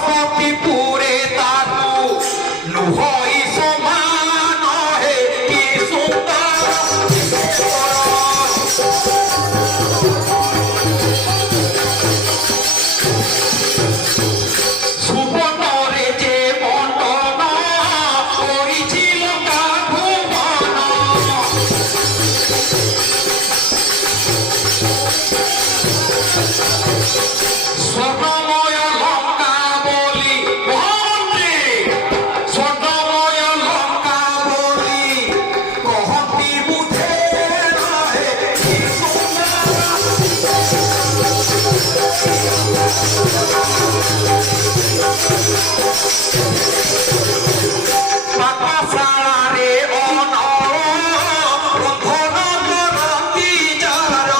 বসতিপুরে তাকু নুহই সমান হে কি সুন্দর সুবর্ণরে যে বন্টন করিছিল ভুবন স্বর্ণময় লঙ্কা বলি মহামন্ত্রী স্বর্ণময় লঙ্কা বলি কহতি বুঝে রহে কি পাকশালারে অনর রন্ধন করতি যার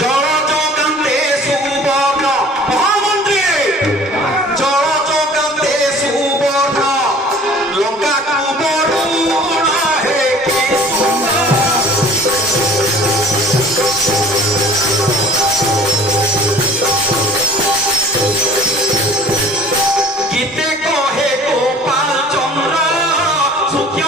জল যোগান্তে সুবর্ণ মহামন্ত্রী জল যোগান্তে সুবর্ণ লঙ্কা কুবরুণ হে কি গীতে কহে গোপাল চন্দ্র সুখ্য